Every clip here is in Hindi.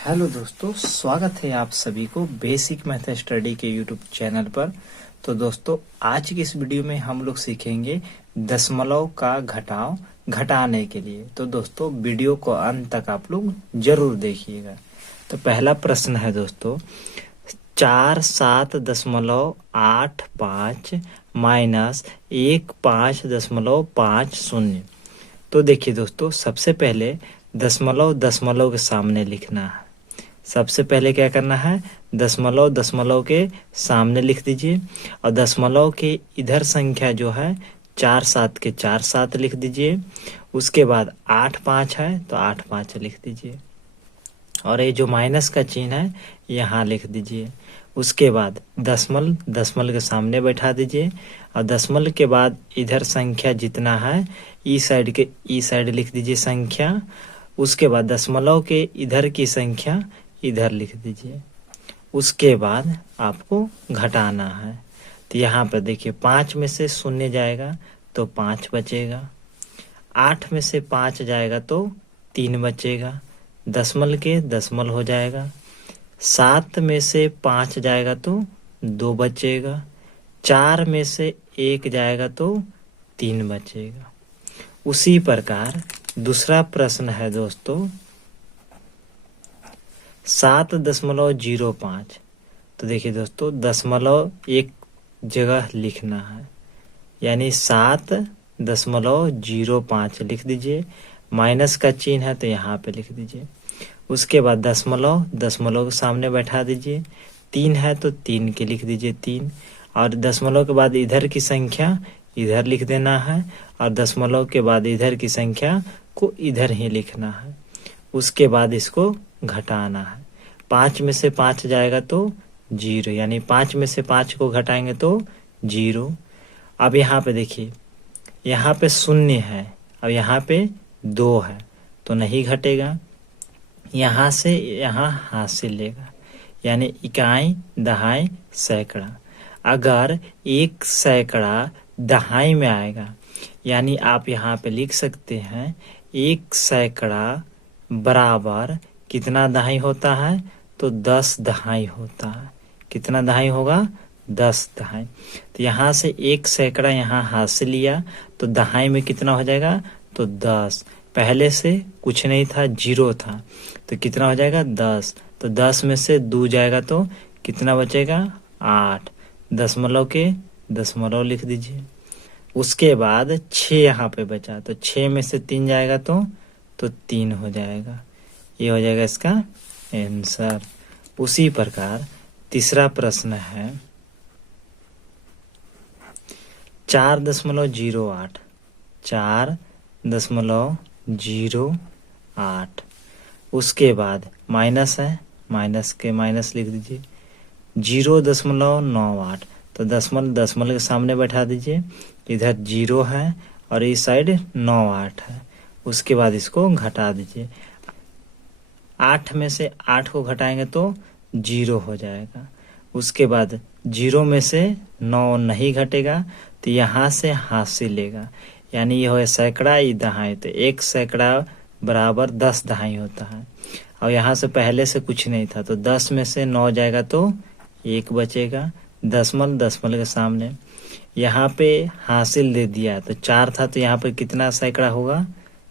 हेलो दोस्तों, स्वागत है आप सभी को बेसिक मैथ स्टडी के यूट्यूब चैनल पर। तो दोस्तों, आज की इस वीडियो में हम लोग सीखेंगे दशमलव का घटाव घटाने के लिए। तो दोस्तों, वीडियो को अंत तक आप लोग जरूर देखिएगा। तो पहला प्रश्न है दोस्तों, 47.85 माइनस 15.50। तो देखिए दोस्तों, सबसे पहले दशमलव दशमलव के सामने लिखना है। सबसे पहले क्या करना है, दशमलव दशमलव के सामने लिख दीजिए और दशमलव के इधर संख्या जो है 4 7 के 4 7 लिख दीजिए। उसके बाद 8 5 है तो 8 5 लिख दीजिए और ये जो माइनस का चिन्ह है यहाँ लिख दीजिए। उसके बाद दशमल दशमल के सामने बैठा दीजिए और दशमल के बाद इधर संख्या जितना है ई साइड लिख दीजिए संख्या। उसके बाद दशमलव के इधर की संख्या इधर लिख दीजिए। उसके बाद आपको घटाना है। तो यहाँ पर देखिए 5 में से 0 जाएगा तो 5 बचेगा, 8 में से 5 जाएगा तो 3 बचेगा, दशमल के दशमल हो जाएगा, 7 में से 5 जाएगा तो 2 बचेगा, 4 में से 1 जाएगा तो 3 बचेगा। उसी प्रकार दूसरा प्रश्न है दोस्तों 7.05। तो देखिए दोस्तों, दशमलव एक जगह लिखना है, यानी 7.05 लिख दीजिए। माइनस का चिन्ह है तो यहाँ पे लिख दीजिए। उसके बाद दशमलव दशमलव के सामने बैठा दीजिए। 3 है तो 3 के लिख दीजिए 3, और दशमलव के बाद इधर की संख्या इधर लिख देना है और दशमलव के बाद इधर की संख्या को इधर ही लिखना है। उसके बाद इसको घटाना है। 5 में से 5 जाएगा तो 0, यानी 5 में से 5 को घटाएंगे तो 0। अब यहाँ पे देखिए, यहाँ पे 0 है, अब यहाँ पे 2 है तो नहीं घटेगा। यहाँ से यहाँ हासिल लेगा, यानी इकाई दहाई सैकड़ा। अगर 1 सैकड़ा दहाई में आएगा, यानी आप यहाँ पे लिख सकते हैं 1 सैकड़ा बराबर कितना दहाई होता है, तो 10 दहाई होता है। कितना दहाई होगा, 10 दहाई। तो यहाँ से 1 सैकड़ा यहाँ हासिल लिया तो दहाई में कितना हो जाएगा, तो 10। पहले से कुछ नहीं था, 0 था, तो कितना हो जाएगा 10। तो 10 में से 2 जाएगा तो कितना बचेगा, 8। दशमलव के दशमलव लिख दीजिए। उसके बाद 6 यहाँ पे बचा, तो 6 में से 3 जाएगा तो 3 हो जाएगा। ये हो जाएगा इसका आंसर। उसी प्रकार तीसरा प्रश्न है 4.08। 4.08। उसके बाद माइनस है, माइनस के माइनस लिख दीजिए। 0.98, तो दशमल दशमल के सामने बैठा दीजिए। इधर 0 है और इस साइड 98 है। उसके बाद इसको घटा दीजिए। 8 में से 8 को घटाएंगे तो 0 हो जाएगा। उसके बाद 0 में से 9 नहीं घटेगा तो यहाँ से हासिल लेगा, यानी ये हो सैकड़ा ई दहाई। तो 1 सैकड़ा बराबर 10 दहाई होता है और यहाँ से पहले से कुछ नहीं था, तो 10 में से 9 जाएगा तो 1 बचेगा। दशमल दशमल के सामने यहाँ पे हासिल दे दिया, तो 4 था तो यहाँ पे कितना सैकड़ा होगा,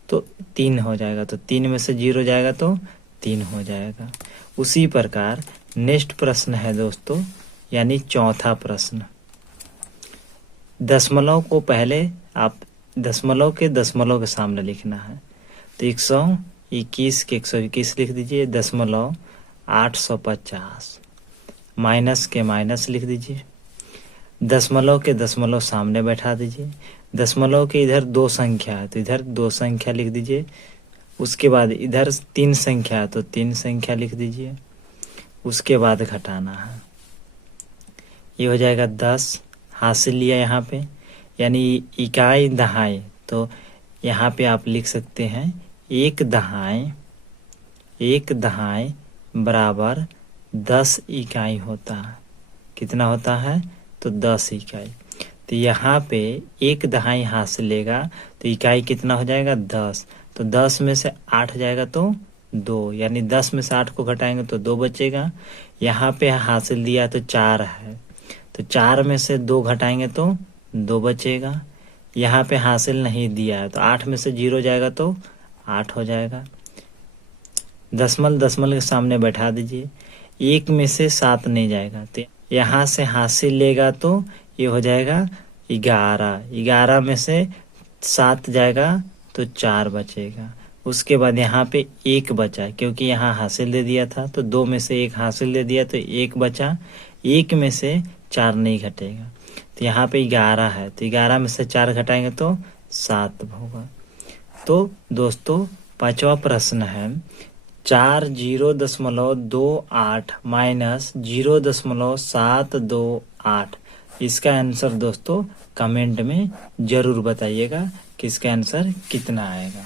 तो 3 हो जाएगा। तो 3 में से 0 जाएगा तो 3 हो जाएगा। उसी प्रकार नेक्स्ट प्रश्न है दोस्तों, यानी चौथा प्रश्न। दशमलव को पहले आप दशमलव के दशमलव के सामने लिखना है। तो 121 के 121 लिख दीजिए। दशमलव 850, माइनस के माइनस लिख दीजिए। दशमलव के दशमलव सामने बैठा दीजिए। दशमलव के इधर 2 संख्या है तो इधर 2 संख्या लिख दीजिए। उसके बाद इधर 3 संख्या है तो 3 संख्या लिख दीजिए। उसके बाद घटाना है। ये हो जाएगा 10 हासिल लिया यहाँ पे, यानी इकाई दहाई। तो यहाँ पे आप लिख सकते हैं 1 दहाई। 1 दहाई बराबर 10 इकाई होता है। कितना होता है, तो 10 इकाई। तो यहाँ पे 1 दहाई हासिल लेगा तो इकाई कितना हो जाएगा, 10। तो 10 में से 8 जाएगा तो 2, यानी 10 में से 8 को घटाएंगे तो 2 बचेगा। यहाँ पे हासिल दिया तो 4 है, तो 4 में से 2 घटाएंगे तो 2 बचेगा। यहाँ पे हासिल नहीं दिया है तो 8 में से 0 जाएगा तो 8 हो जाएगा। दशमलव दशमलव के सामने बैठा दीजिए। 1 में से 7 नहीं जाएगा तो यहाँ से हासिल लेगा तो ये हो जाएगा 11। 11 में से 7 जाएगा तो 4 बचेगा। उसके बाद यहाँ पे 1 बचा, क्योंकि यहाँ हासिल दे दिया था तो 2 में से 1 हासिल दे दिया तो 1 बचा। 1 में से 4 नहीं घटेगा तो यहाँ पे 11 है, तो 11 में से 4 घटाएंगे तो 7 होगा। तो दोस्तों 5वां प्रश्न है 40.28 माइनस 0.728। इसका आंसर दोस्तों कमेंट में जरूर बताइएगा कि इसका आंसर कितना आएगा।